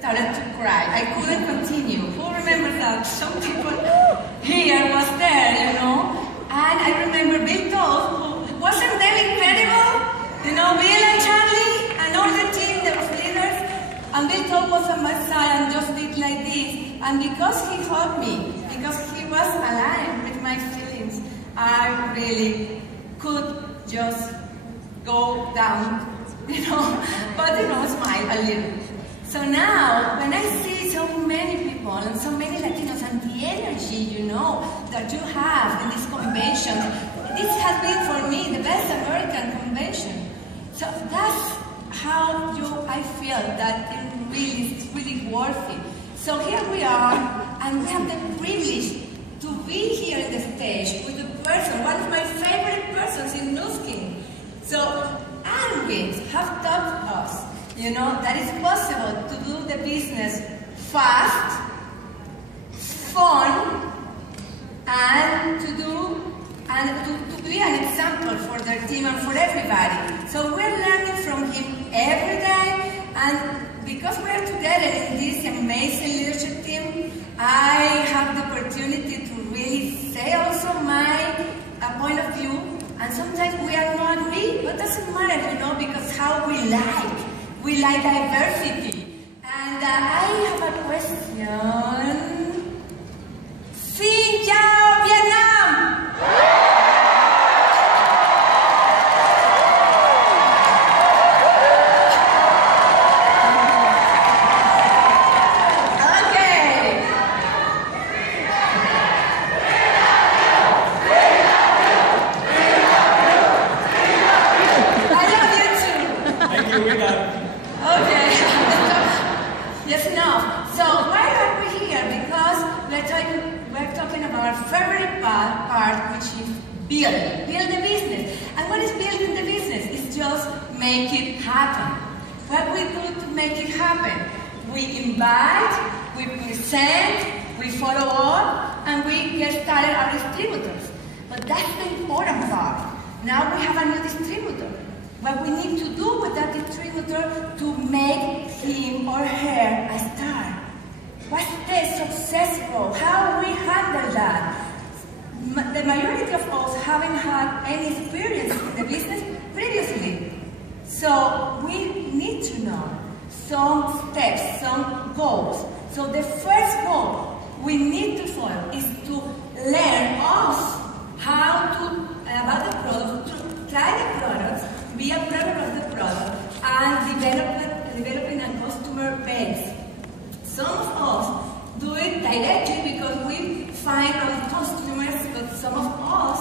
started to cry. I couldn't continue. Who remembers that? Some people here was there, you know. And I remember Bill Toth, wasn't that incredible? You know, Bill and Charlie and all the team, the leaders. And Bill Toth was on my side and just did like this. And because he hugged me, because he was aligned with my feelings, I really could just go down, you know, but, you know, smile a little. So now, when I see so many people and so many Latinos and the energy, you know, that you have in this convention, this has been for me the best American convention. So that's how I feel that it is really worthy. So here we are, and we have the privilege to be here in the stage with a person, one of my favorite persons in Nu Skin. So Anwins have taught us, you know, that it's possible to do the business fast, fun, and to be an example for their team and for everybody. So we're learning from him every day, and because we're together in this amazing leadership team, I have the opportunity to really say also my point of view. And sometimes we are not agree, but doesn't matter, you know, because how we like diversity. And I have a question. Xin chào Vietnam! Build the business. And what is building the business? It's just make it happen. What we do to make it happen? We invite, we present, we follow up, and we get started our distributors. But that's the important part. Now we have a new distributor. What we need to do with that distributor to make him or her a star. What's the success goal? How we handle that? The majority of us haven't had any experience in the business previously. So we need to know some steps, some goals. So the first goal we need to follow is to learn us how to, about the product, to try the products, be a product of the product, and developing a customer base. Some of us do it directly because we find our customers, but some of us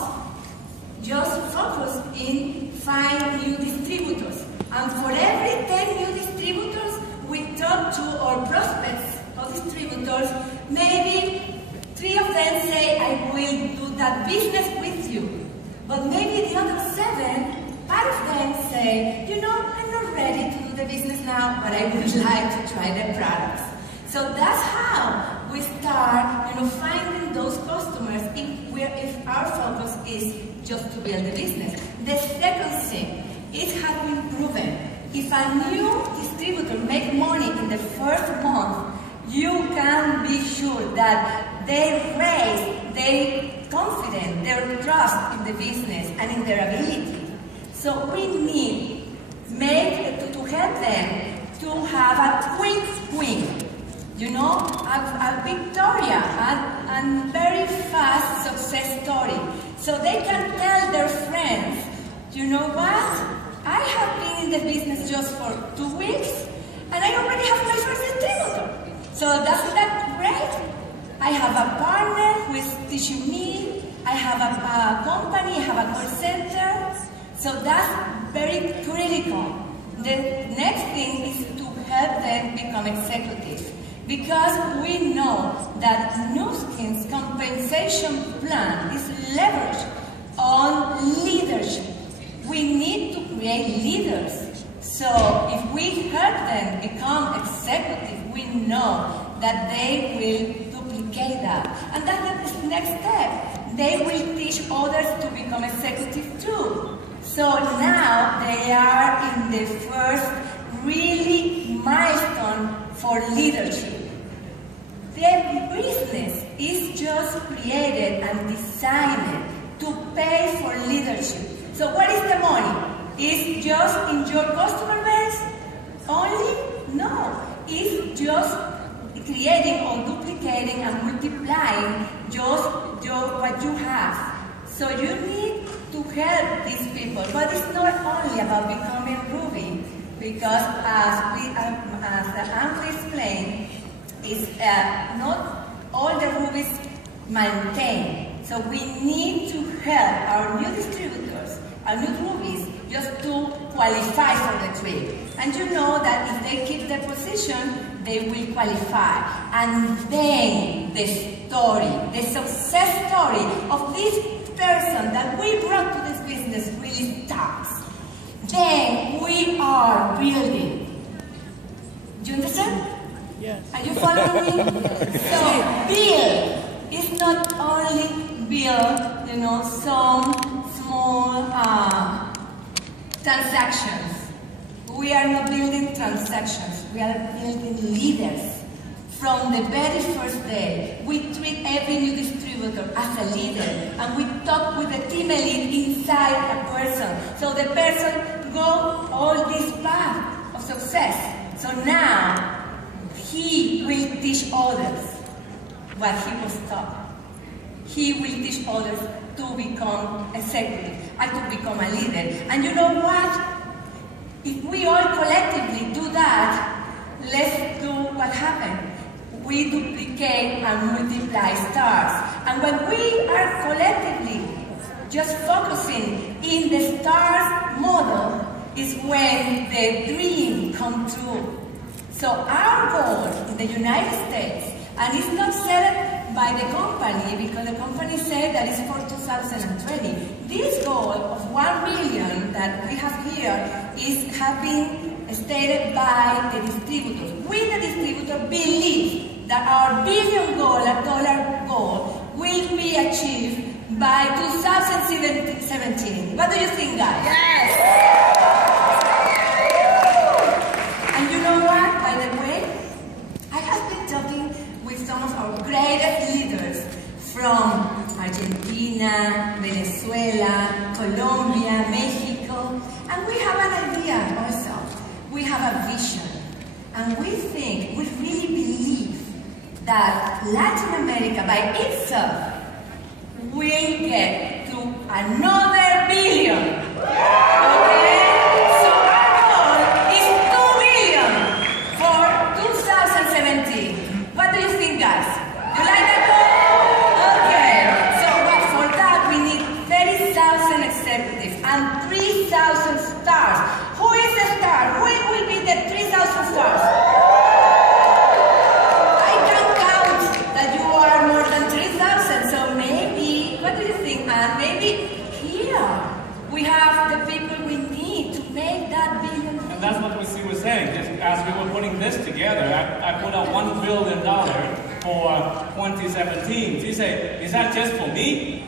just focus in find new distributors. And for every 10 new distributors we talk to, our prospects of distributors, maybe 3 of them say, I will do that business with you. But maybe the other 7, 5 of them say, you know, I'm not ready to do the business now, but I would like to try the products. So that's how we start, you know, finding those customers if our focus is just to build the business. The second thing, it has been proven. If a new distributor makes money in the first month, you can be sure that they raise their confidence, their trust in the business and in their ability. So we need to help them to have a quick win. You know, a Victoria and very fast success story. So they can tell their friends, you know what? I have been in the business just for 2 weeks and I already have my first distributor. So doesn't that great? I have a partner who is teaching me, I have a company, I have a call center. So that's very critical. The next thing is to help them become executives. Because we know that Nu Skin's compensation plan is leveraged on leadership. We need to create leaders. So if we help them become executive, we know that they will duplicate that. And that's the next step. They will teach others to become executive too. So now they are in the first really milestone for leadership. The business is just created and designed to pay for leadership. So what is the money? Is just in your customer base only? No. It's just creating or duplicating and multiplying just what you have. So you need to help these people. But it's not only about becoming Ruby, because as Andrew explained, it's not all the Rubies maintain. So we need to help our new distributors, our new Rubies, just to qualify for the trade. And you know that if they keep their position, they will qualify. And then the story, the success story of this person that we brought to this business really starts. Then we are building. Do you understand? Yes. Are you following me? So build is not only build, some small transactions. We are not building transactions. We are building leaders. From the very first day, we treat every new distributor as a leader, and we talk with the team elite inside a person. So the person goes all this path of success. So now, he will teach others what he was taught. He will teach others to become executive and to become a leader. And you know what? If we all collectively do that, let's do what happened. We duplicate and multiply stars. And when we are collectively just focusing in the stars model is when the dream comes true. So our goal in the United States, and it's not set by the company, because the company said that it's for 2020. This goal of 1 billion that we have here has been stated by the distributors. We, the distributor, believe that our billion-dollar goal will be achieved by 2017. What do you think, guys? Yes! And you know what, by the way? I have been talking with some of our greatest leaders from Argentina, Venezuela, Colombia, Mexico, and we have an idea also. We have a vision, and we really believe that Latin America by itself will get to another billion. Okay? So our goal is 2 billion for 2017. What do you think, guys? You like that goal? Okay. So for that we need 30,000 executives and 3,000 stars. Who is the star? Who will be the 3,000 stars? Maybe here we have the people we need to make that billion. And that's what we're saying. Just as we were putting this together, I put out $1 billion for 2017. She said, "Is that just for me?"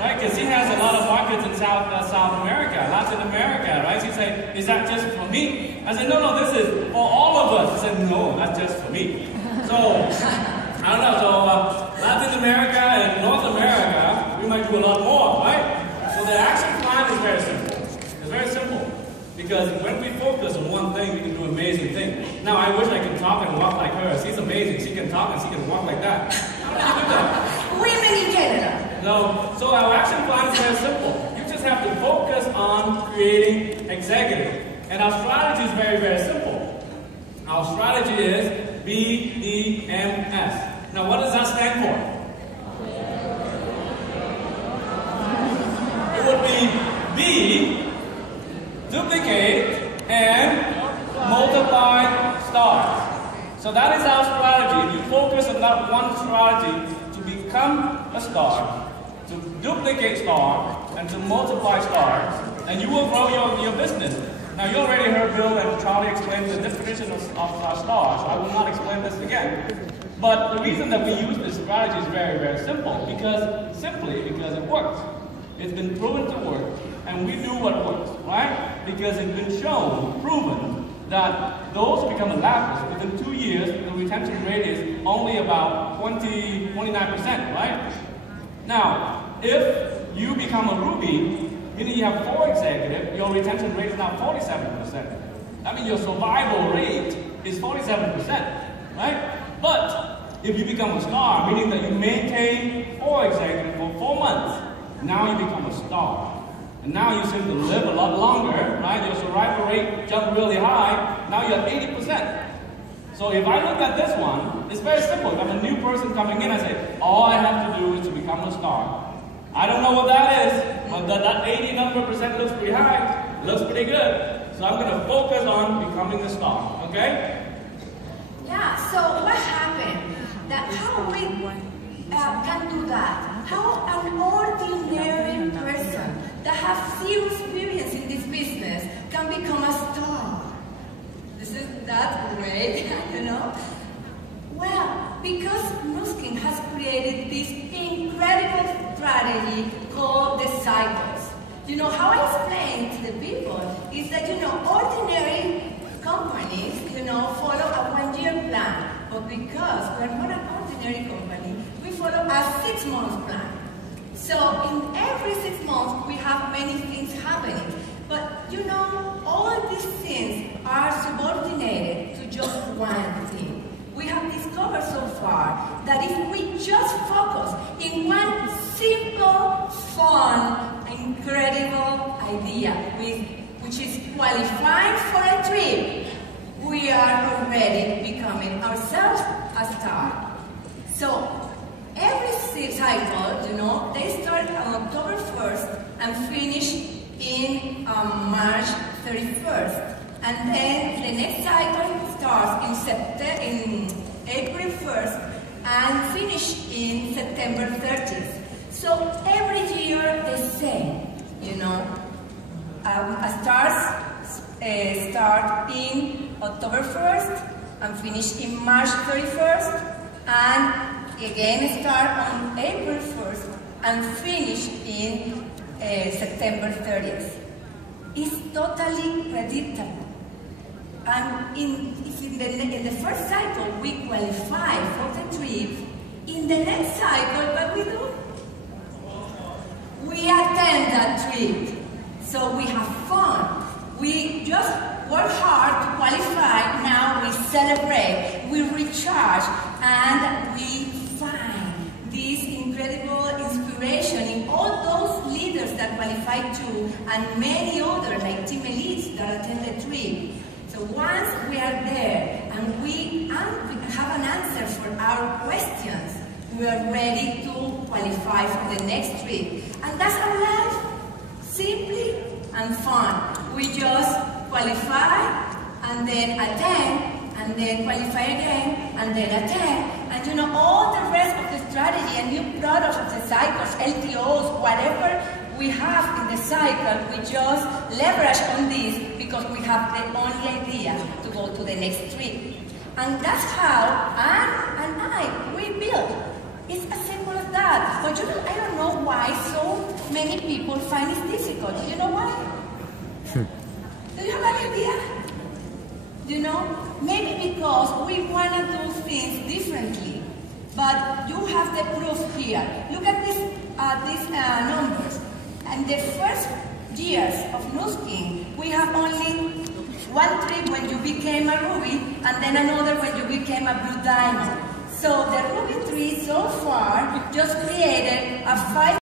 Right? Because she has a lot of markets in South America, Latin America, right? She said, "Is that just for me?" I said, "No, this is for all of us." She said, "No, that's just for me." So I don't know. So Latin America and North America, we might do a lot more, right? So the action plan is very simple. It's very simple. Because when we focus on one thing, we can do amazing things. Now, I wish I could talk and walk like her. She's amazing. She can talk and she can walk like that. How do you do that? Women in general. No. So our action plan is very simple. You just have to focus on creating executive. And our strategy is very, very simple. Our strategy is BEMS. Now, what does that stand for? It would be B, duplicate, and multiply stars. So that is our strategy. You focus on that one strategy to become a star, to duplicate stars, and to multiply stars, and you will grow your business. Now, you already heard Bill and Charlie explain the definition of stars, so I will not explain this again. But the reason that we use this strategy is very, very simple. Because it works. It's been proven to work, and we do what works, right? Because it's been shown, proven, that those who become ambassadors within 2 years, the retention rate is only about 29%, right? Now, if you become a Ruby, meaning you have 4 executives, your retention rate is now 47%. That means your survival rate is 47%, right? But if you become a star, meaning that you maintain 4 executives for 4 months, now you become a star. And now you seem to live a lot longer, right? Your survival rate jumped really high. Now you're at 80%. So if I look at this one, it's very simple. If I'm a new person coming in, I say, all I have to do is to become a star. I don't know what that is, but that 80 number percent looks pretty high. It looks pretty good. So I'm going to focus on becoming a star, okay? Yeah, so what happened? How we can do that? How an ordinary person that has zero experience in this business can become a star? That's great, you know? Well, because Nuskin has created this incredible strategy called the cycles. You know, how I explain to the people is that, you know, ordinary companies, you know, follow a 1-year plan. But because we're not an ordinary company, we follow a 6-month plan. So in every 6 months, we have many things happening. But, you know, all these things are subordinated to just one thing. We have discovered so far that if we just focus in one simple, fun, incredible idea, which is qualifying for a trip, we are already becoming ourselves a star. So every cycle, you know, they start on October 1st and finish in March 31st. And then the next cycle starts in April 1st and finish in September 30th. So every year the same, you know. Start in October 1st and finish in March 31st, and again start on April 1st and finish in September 30th. It's totally predictable. And if in the first cycle we qualify for the trip, in the next cycle, what we do? We attend that trip. So we have fun. We just work hard to qualify. Now we celebrate, we recharge, and we find this incredible inspiration in all those leaders that qualify too, and many others like team elites that attend the trip. So once we are there and we have an answer for our questions, we are ready to qualify for the next trip. And that's our life. Simply and fun. We just qualify and then attend and then qualify again and then attend. And you know, all the rest of the strategy and new products of the cycles, LTOs, whatever we have in the cycle, we just leverage on this because we have the only idea to go to the next trip. And that's how Anne and I, we build. It's as simple as that. But you know, I don't know why so many people find it difficult. Do you know why? Do you have an idea? You know, maybe because we want to do things differently. But you have the proof here. Look at these numbers. And the first years of Nuskin, we have only one trip when you became a Ruby, and then another when you became a Blue Diamond. So the Ruby tree so far just created a 5